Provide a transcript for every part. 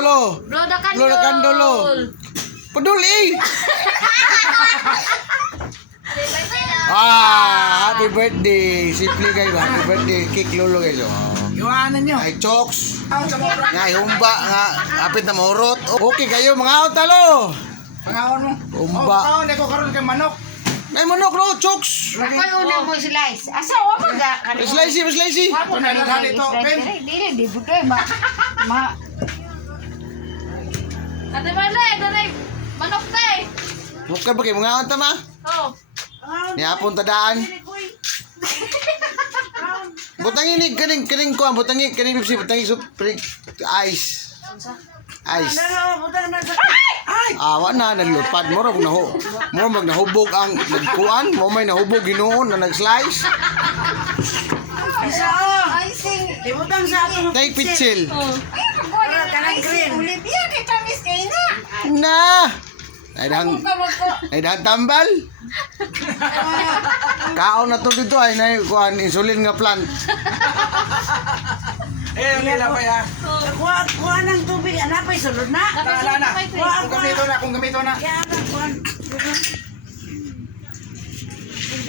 Kandolo. Bloda Bloda Kandolo. Peduli. Happy birthday. Simple guys, happy birthday. Cake lolo guys. Iwanan nyo. Ay chokes. Nga humba nga apit na mahurot. Okay kayo mga utalo. Pangawon mo. Humba. Oh, pangawon ko karon kay manok. May manok no, chokes. Ako yung una mo slice. Asa o mo ga? Slicey, slicey. Ako na Daghan ito, Ben. Dili, di buto ma. Ate Mala, dali. Manok tay. Bukan ba kayo mga utama? Oh. Yapon tadaan. Butang ini kening ko, butang ini kening bipsi, butang ini ice. Ice. Awa na naglupad mo ra mo magnahubog ang nagkuan, mo may nahubog ginoon na nag-slice. Isa oh. Icing. Ibutang sa ato. Tay pitsil. Kanang green. Olivia kay tamis kay na. Na. Ay dang tambal. Kaon na to dito ay nay kuan insulin nga plant. Lila pa ya. Kuha ng tubig. Anapay sulod na. Tala na. Kung gamito na. Kaya na kuha.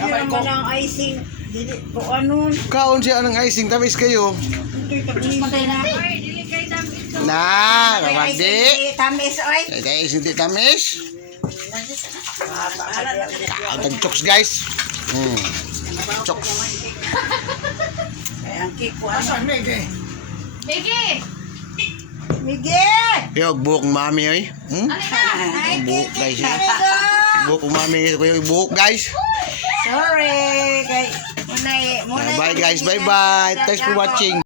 Hindi naman ang icing. Dili ko ano. Kaon siya anong icing tamis kayo. Patay na. Na, ramadi. Tamis oy. Tay icing ti tamis. Kaon chokes guys. Chokes. Kaya ang cake ko ano. Asan Mege? Bigi. Miguel. Yo buhok mami oy. Ay, Buhok guys. Amigo. Buhok mami ko yung buhok guys. Sorry. Kay muna Bye guys, bye bye. Thanks for watching.